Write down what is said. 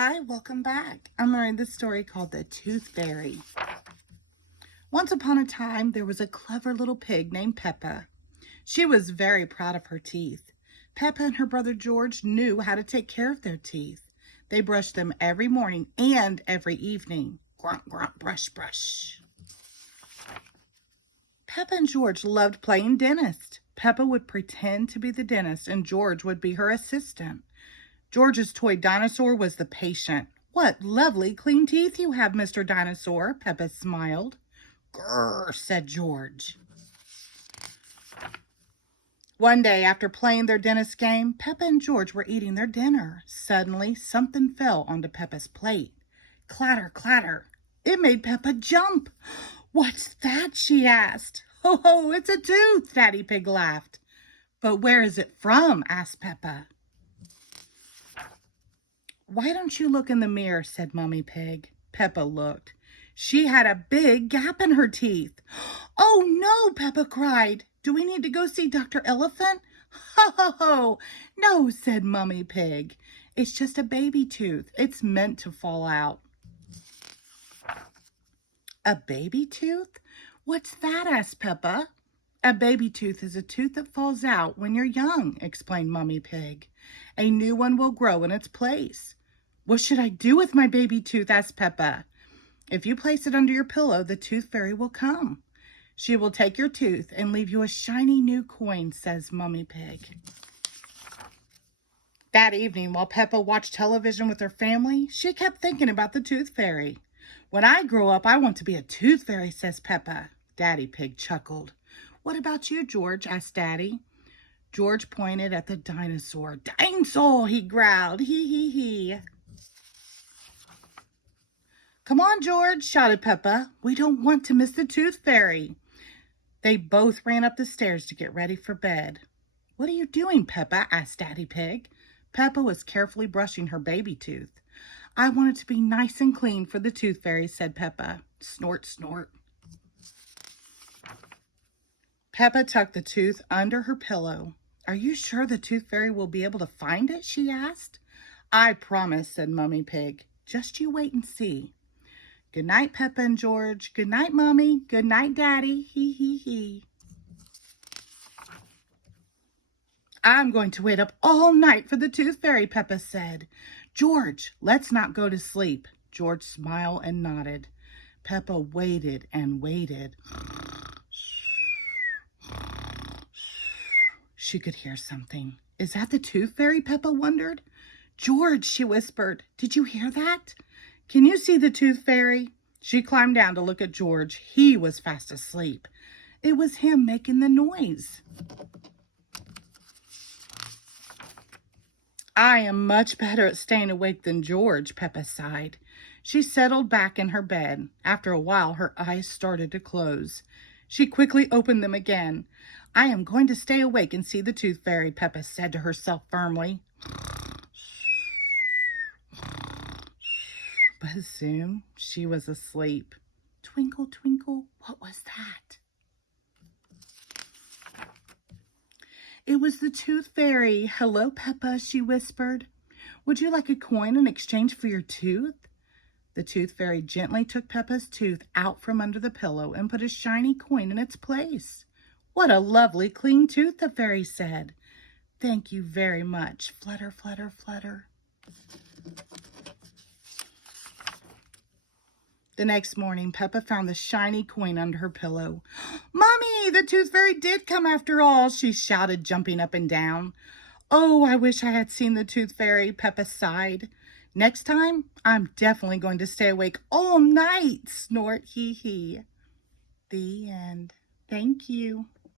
Hi, welcome back. I'm reading this story called The Tooth Fairy. Once upon a time, there was a clever little pig named Peppa. She was very proud of her teeth. Peppa and her brother George knew how to take care of their teeth. They brushed them every morning and every evening. Grunt, grunt, brush, brush. Peppa and George loved playing dentist. Peppa would pretend to be the dentist and George would be her assistant. George's toy dinosaur was the patient. "What lovely clean teeth you have, Mr. Dinosaur," Peppa smiled. "Grrr," said George. One day, after playing their dentist game, Peppa and George were eating their dinner. Suddenly, something fell onto Peppa's plate. Clatter, clatter. It made Peppa jump. "What's that?" she asked. "Ho, ho, it's a tooth," Daddy Pig laughed. "But where is it from?" asked Peppa. "Why don't you look in the mirror?" said Mummy Pig. Peppa looked. She had a big gap in her teeth. "Oh no!" Peppa cried. "Do we need to go see Dr. Elephant?" "Ho, ho, ho! No," said Mummy Pig. "It's just a baby tooth. It's meant to fall out." "A baby tooth? What's that?" asked Peppa. "A baby tooth is a tooth that falls out when you're young," explained Mummy Pig. "A new one will grow in its place." "What should I do with my baby tooth?" asked Peppa. "If you place it under your pillow, the tooth fairy will come. She will take your tooth and leave you a shiny new coin," says Mummy Pig. That evening, while Peppa watched television with her family, she kept thinking about the tooth fairy. "When I grow up, I want to be a tooth fairy," says Peppa. Daddy Pig chuckled. "What about you, George?" asked Daddy. George pointed at the dinosaur. "Dinosaur," he growled. "Hee, hee, hee." "Come on, George," shouted Peppa. "We don't want to miss the tooth fairy." They both ran up the stairs to get ready for bed. "What are you doing, Peppa?" asked Daddy Pig. Peppa was carefully brushing her baby tooth. "I want it to be nice and clean for the tooth fairy," said Peppa. Snort, snort. Peppa tucked the tooth under her pillow. "Are you sure the tooth fairy will be able to find it?" she asked. "I promise," said Mummy Pig. "Just you wait and see." "Good night, Peppa and George. Good night, Mommy. Good night, Daddy. Hee, hee, hee." "I'm going to wait up all night for the tooth fairy," Peppa said. "George, let's not go to sleep." George smiled and nodded. Peppa waited and waited. She could hear something. "Is that the tooth fairy?" Peppa wondered. "George," she whispered, "did you hear that? Can you see the tooth fairy?" She climbed down to look at George. He was fast asleep. It was him making the noise. "I am much better at staying awake than George," Peppa sighed. She settled back in her bed. After a while, her eyes started to close. She quickly opened them again. "I am going to stay awake and see the tooth fairy," Peppa said to herself firmly. But soon she was asleep. Twinkle, twinkle, what was that? It was the tooth fairy. "Hello, Peppa," she whispered. "Would you like a coin in exchange for your tooth?" The tooth fairy gently took Peppa's tooth out from under the pillow and put a shiny coin in its place. "What a lovely clean tooth," the fairy said. "Thank you very much." Flutter, flutter, flutter. The next morning, Peppa found the shiny coin under her pillow. "Mommy, the tooth fairy did come after all," she shouted, jumping up and down. "Oh, I wish I had seen the tooth fairy," Peppa sighed. "Next time, I'm definitely going to stay awake all night." Snort, hee hee. The end. Thank you.